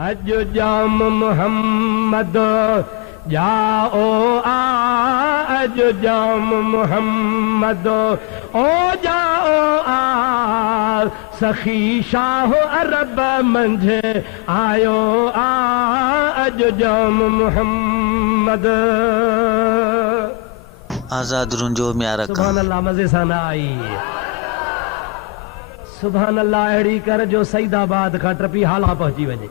अज जाम मोहम्मद जाओ अज जाम मोहम्मद ओ जाओ सखी शाह अरब मंझे आयो अज जाम मोहम्मद। आजाद रुंजो म्यारा सुभान अल्लाह, मजे सा ना आई। सुभान अल्लाह अहिड़ी कर जो सईदाबाद खां टपी हाला पहुंची वञे।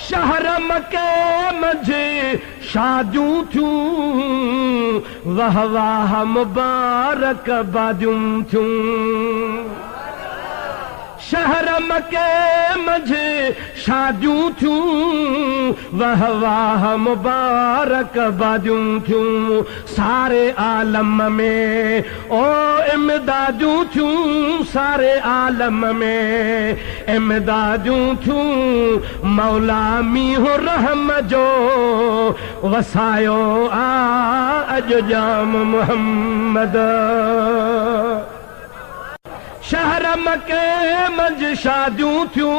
शहर मके मंझि शादियूं थियूं वाह वाह मुबारक बादियूं थियूं। शहर मके मंझि शादियूं थियूं वाह वाह मुबारक बादियूं थियूं। सारे आलम में ओ इमदादियूं थियूं, सारे आलम में इमदादियूं थियूं। मौला मीहो रहम जो वसायो अज जाम मोहम्मद। शहर मके मंझि शादियूं थियूं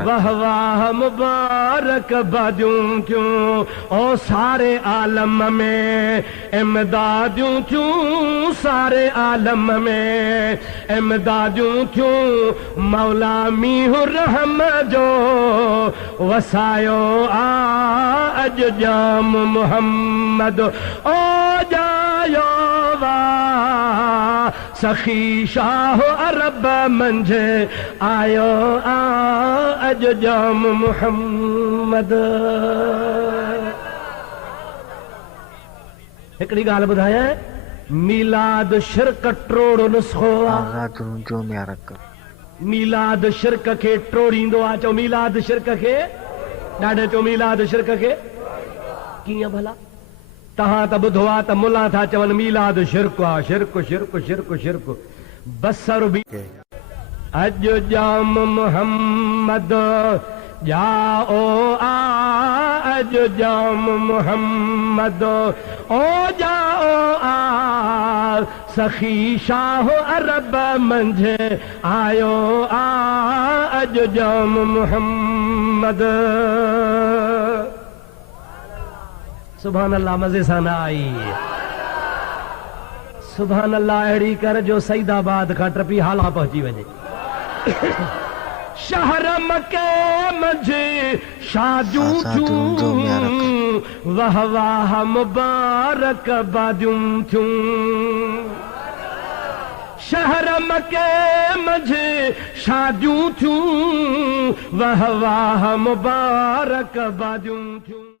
वाह वाह मुबारक बादियूं थियूं। ओ सारे आलम में इमदादियूं थियूं, सारे आलम में इमदादियूं थियूं। मौला मीहो रहम जो वसायो अज जाम मोहम्मद। ओ जायो सखी शाह अरब मंझे आयो अज जाम मोहम्मद। हिकड़ी गाल ॿुधायां, मीलाद शिरक ट्रोड़ नुस्खो आजाद रुंजो म्यारा मीलाद शिरक खे ट्रोड़ींदो आहे। चओ मीलाद शिरक खे, ॾाढे चओ मीलाद शिरक खे कीअं भला? तहां त ॿुधो आहे त मुला था चवनि मीलाद शिरक आहे, शिरक शिरक शिरक शिरक। बसर बि अज जाम मोहम्मद जाओ अज जाम मोहम्मद ओ जाओ सखी शाह अरब मंझे आयो अज जाम मोहम्मद। सुभान अल्लाह, मजे सा ना आई। सुभान अल्लाह अहिड़ी कर जो सईदाबाद खां टपी हाला पहुंची वञे। शहर मके मंझि शादियूं थियूं वाह वाह मुबारक बादियूं थियूं। शहर मके मंझि शादियूं थियूं वाह वाह मुबारक बादियूं थियूं।